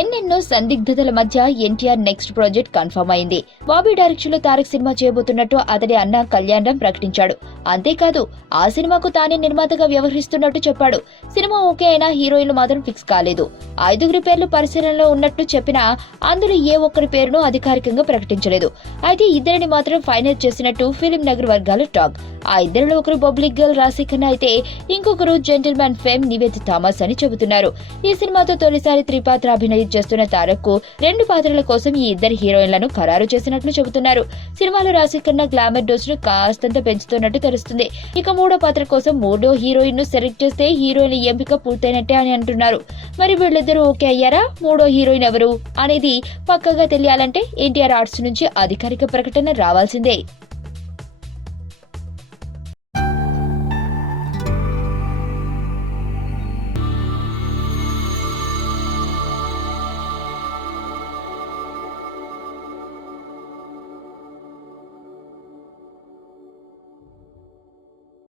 ఎన్నెన్నో సందిగ్ధతల మధ్య NTR next project confirm అయింది. బాబీ డైరెక్షన్ లో తారక్ సినిమా చేయబోతున్నట్టు అతడి అన్న కళ్యాణ్ రామ్ ప్రకటించాడు. అంతేకాదు ఆ సినిమాకు తానే నిర్మాతగా వ్యవహరిస్తున్నట్టు చెప్పాడు. సినిమా ఓకే అయినా హీరోయిన్లు మాత్రం ఫిక్స్ కాలేదు. 5 పేర్లు పరిశీలనలో ఉన్నట్టు చెప్పినా అందులో ఏ ఒక్కరి పేరును అధికారికంగా ప్రకటించలేదు. అయితే ఇద్దరిని మాత్రం ఫైనల్ చేసినట్టు ఫిలిం నగర్ వర్గాల టాక్. ఆ ఇద్దరిలో ఒకరు పబ్లిక్ గర్ల్ రాశి ఖన్నా అయితే ఇంకొకరు జెంటిల్మెన్ ఫేమ్ నివేదిత థామస్ అని చెబుతున్నారు. ఈ సినిమాతో తొలిసారి త్రిపాత్ర అభినయం చేస్తున్న తారక్ కు 2 పాత్రల కోసం ఈ ఇద్దరు హీరోయిన్లను ఖరారు చేసినట్లు చెబుతున్నారు. సినిమాలో రాశి ఖన్నా గ్లామర్ డోస్ ను కాస్తంత పెంచుతున్నట్టు తెలుస్తుంది. ఇక 3వ పాత్ర కోసం 3వ హీరోయిన్ ను సెలెక్ట్ చేస్తే హీరోయిన్ ఎంపిక పూర్తయినట్టే అని అంటున్నారు. మరి వీళ్ళిద్దరూ ఓకే అయ్యారా? 3వ హీరోయిన్ ఎవరు అనేది పక్కగా తెలియాలంటే ఎన్టీఆర్ ఆర్ట్స్ నుంచి అధికారిక ప్రకటన రావాల్సిందే.